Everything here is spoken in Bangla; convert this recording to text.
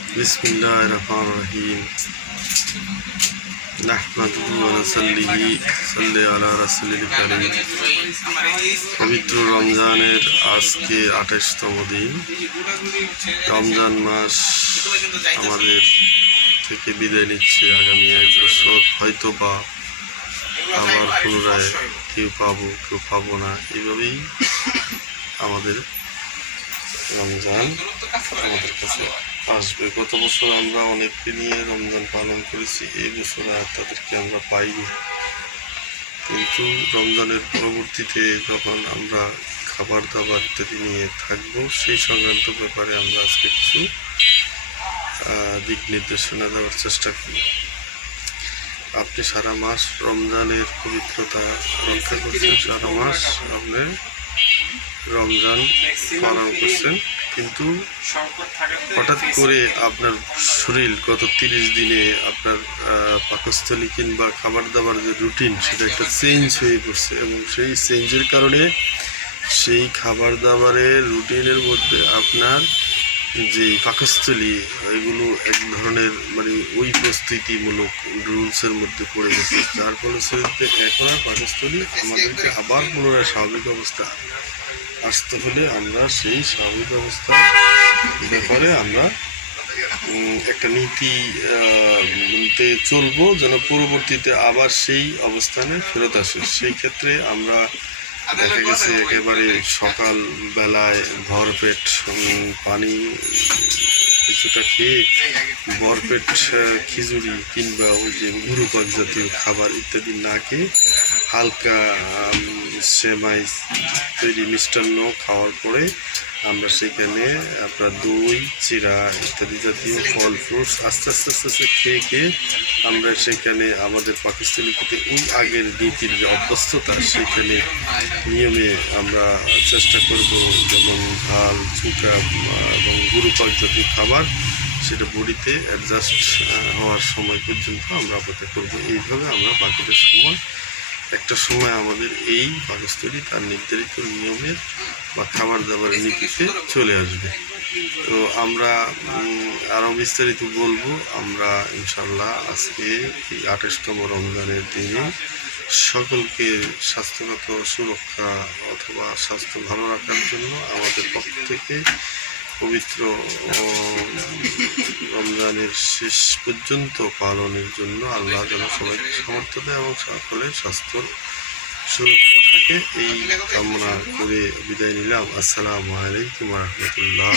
बिस्मिल्लाहिर्रहमानिर्रहीम नहमदुहु व सल्ली अला रसूलिल करीम। पवित्र रमजाনের আজকে 28তম দিন। রমজান মাস আমাদের থেকে বিদায় নিচ্ছে। আগামী এক বছর হয়তো বা আবার পুনরায় কেউ পাবো কেউ পাবো না, এইভাবেই আমাদের রমজান আমাদের কাছে আসবে। গত বছর আমরা অনেককে নিয়ে রমজান পালন করেছি, এই বছর আর তাদেরকে আমরা পাইনি। কিন্তু রমজানের পরবর্তীতে যখন আমরা খাবার দাবার ইত্যাদি নিয়ে থাকবো, সেই সংক্রান্ত ব্যাপারে আমরা আজকে কিছু দিক নির্দেশনা দেওয়ার চেষ্টা করি। আপনি সারা মাস রমজানের পবিত্রতা রক্ষা করছেন, সারা মাস আপনি রমজান পালন করছেন, কিন্তু হঠাৎ করে আপনার শরীর গত 30 দিনে আপনার পাকস্থলী কিংবা খাবার দাবার যে রুটিন, সেটা একটা চেঞ্জ হয়ে পড়ছে, এবং সেই চেঞ্জের কারণে সেই খাবার দাবারের রুটিনের মধ্যে আপনার যে পাকস্থলী, এগুলো এক ধরনের ওই প্রস্তুতিমূলক রুলসের মধ্যে পড়ে গেছে, যার ফলশ্রুতিতে এখন আর পাকস্থলী আমাদেরকে আবার পুনরায় স্বাভাবিক অবস্থা আসতে হলে আমরা সেই স্বাভাবিক অবস্থার ব্যাপারে আমরা একটা নীতিতে চলবো, যেন পরবর্তীতে আবার সেই অবস্থানে ফেরত আসে। সেই ক্ষেত্রে আমরা দেখা গেছে একেবারে সকাল বেলায় ভরপেট পানি কিছুটা খেয়ে ভরপেট খিচুড়ি কিংবা ওই যে গুরুপাক জাতীয় খাবার ইত্যাদি না খেয়ে হালকা সেমাই তৈরি মিষ্টান্ন খাওয়ার পরে আমরা সেখানে আপনার দই চিরা ইত্যাদি জাতীয় ফল ফ্রুটস আস্তে আস্তে আস্তে আস্তে খেয়ে খেয়ে আমরা সেখানে আমাদের পাকিস্তানি প্রতি ওই আগের নীতির যে অভ্যস্ততা, সেখানে নিয়মে আমরা চেষ্টা করব, যেমন ঝাল চুকা এবং গুরুপাক জাতীয় খাবার সেটা বডিতে অ্যাডজাস্ট হওয়ার সময় পর্যন্ত আমরা অপেক্ষা করব। এইভাবে আমরা বাকিটা সময় একটা সময় আমাদের এই পাকস্থলী তার নির্ধারিত নিয়মের বা খাবার দাবারের নীতিতে চলে আসবে। তো আমরা আরও বিস্তারিত বলবো। আমরা ইনশাল্লাহ আজকে এই 28তম রমজানের দিনে সকলকে স্বাস্থ্যগত সুরক্ষা অথবা স্বাস্থ্য ভালো রাখার জন্য আমাদের পক্ষ থেকে পবিত্র রমজানের শেষ পর্যন্ত পালনের জন্য আল্লাহ যেন সবাইকে সামর্থ্য দেয় এবং সকলের স্বাস্থ্য সুরক্ষা থাকে, এই কামনা করে বিদায় নিলাম। আসসালামু আলাইকুম ওয়া রাহমাতুল্লাহ।